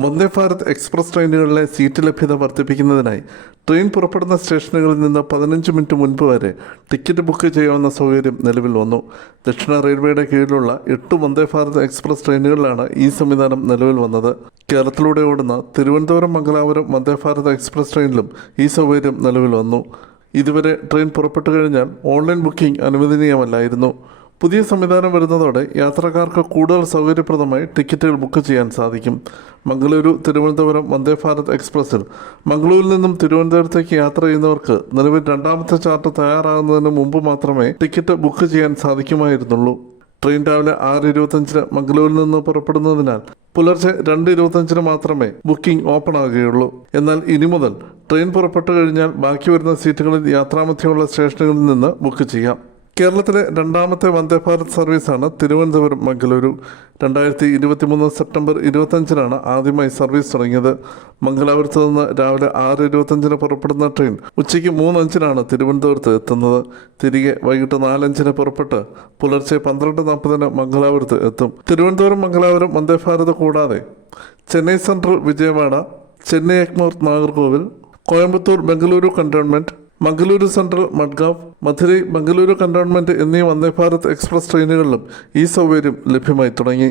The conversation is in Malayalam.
വന്ദേ ഭാരത് എക്സ്പ്രസ് ട്രെയിനുകളിലെ സീറ്റ് ലഭ്യത വർദ്ധിപ്പിക്കുന്നതിനായി ട്രെയിൻ പുറപ്പെടുന്ന സ്റ്റേഷനുകളിൽ നിന്ന് പതിനഞ്ച് മിനിറ്റ് മുൻപ് വരെ ടിക്കറ്റ് ബുക്ക് ചെയ്യാവുന്ന സൗകര്യം നിലവിൽ വന്നു. ദക്ഷിണ റെയിൽവേയുടെ കീഴിലുള്ള എട്ട് വന്ദേ ഭാരത് എക്സ്പ്രസ് ട്രെയിനുകളിലാണ് ഈ സംവിധാനം നിലവിൽ വന്നത്. കേരളത്തിലൂടെ ഓടുന്ന തിരുവനന്തപുരം മംഗലാപുരം വന്ദേ ഭാരത് എക്സ്പ്രസ് ട്രെയിനിലും ഈ സൗകര്യം നിലവിൽ വന്നു. ഇതുവരെ ട്രെയിൻ പുറപ്പെട്ടു കഴിഞ്ഞാൽ ഓൺലൈൻ ബുക്കിംഗ് അനുവദനീയമല്ലായിരുന്നു. പുതിയ സംവിധാനം വരുന്നതോടെ യാത്രക്കാർക്ക് കൂടുതൽ സൗകര്യപ്രദമായി ടിക്കറ്റുകൾ ബുക്ക് ചെയ്യാൻ സാധിക്കും. മംഗളൂരു തിരുവനന്തപുരം വന്ദേ ഭാരത് എക്സ്പ്രസ്സിൽ മംഗളൂരിൽ നിന്നും തിരുവനന്തപുരത്തേക്ക് യാത്ര ചെയ്യുന്നവർക്ക് നിലവിൽ രണ്ടാമത്തെ ചാർട്ട് തയ്യാറാകുന്നതിന് മുമ്പ് മാത്രമേ ടിക്കറ്റ് ബുക്ക് ചെയ്യാൻ സാധിക്കുമായിരുന്നുള്ളൂ. ട്രെയിൻ രാവിലെ ആറ് ഇരുപത്തഞ്ചിന് മംഗളൂരിൽ നിന്ന് പുറപ്പെടുന്നതിനാൽ പുലർച്ചെ രണ്ട് ഇരുപത്തഞ്ചിന് മാത്രമേ ബുക്കിംഗ് ഓപ്പൺ ആകുകയുള്ളൂ എന്നാൽ ഇനി മുതൽ ട്രെയിൻ പുറപ്പെട്ടു കഴിഞ്ഞാൽ ബാക്കി വരുന്ന സീറ്റുകളിൽ യാത്രാമധ്യമുള്ള സ്റ്റേഷനുകളിൽ നിന്ന് ബുക്ക് ചെയ്യാം. കേരളത്തിലെ രണ്ടാമത്തെ വന്ദേ ഭാരത് സർവീസാണ് തിരുവനന്തപുരം മംഗലൂരു. രണ്ടായിരത്തി ഇരുപത്തിമൂന്ന് സെപ്റ്റംബർ ഇരുപത്തഞ്ചിനാണ് ആദ്യമായി സർവീസ് തുടങ്ങിയത്. മംഗലാപുരത്ത് നിന്ന് രാവിലെ ആറ് ഇരുപത്തഞ്ചിന് പുറപ്പെടുന്ന ട്രെയിൻ ഉച്ചയ്ക്ക് മൂന്നഞ്ചിനാണ് തിരുവനന്തപുരത്ത് എത്തുന്നത്. തിരികെ വൈകിട്ട് നാലഞ്ചിന് പുറപ്പെട്ട് പുലർച്ചെ പന്ത്രണ്ട് നാൽപ്പതിന് മംഗലാപുരത്ത് എത്തും. തിരുവനന്തപുരം മംഗലാപുരം വന്ദേ ഭാരത് കൂടാതെ Chennai central Vijayawada Chennai Egmore Nagercoil Coimbatore Bengaluru cantonment Mangaluru central Madgaon Madurai Mangaluru cantonment എന്നീ വന്ദേ ഭാരത് എക്സ്പ്രസ് ട്രെയിനുകളിലും ഈ സൗകര്യം ലഭ്യമായി തുടങ്ങി.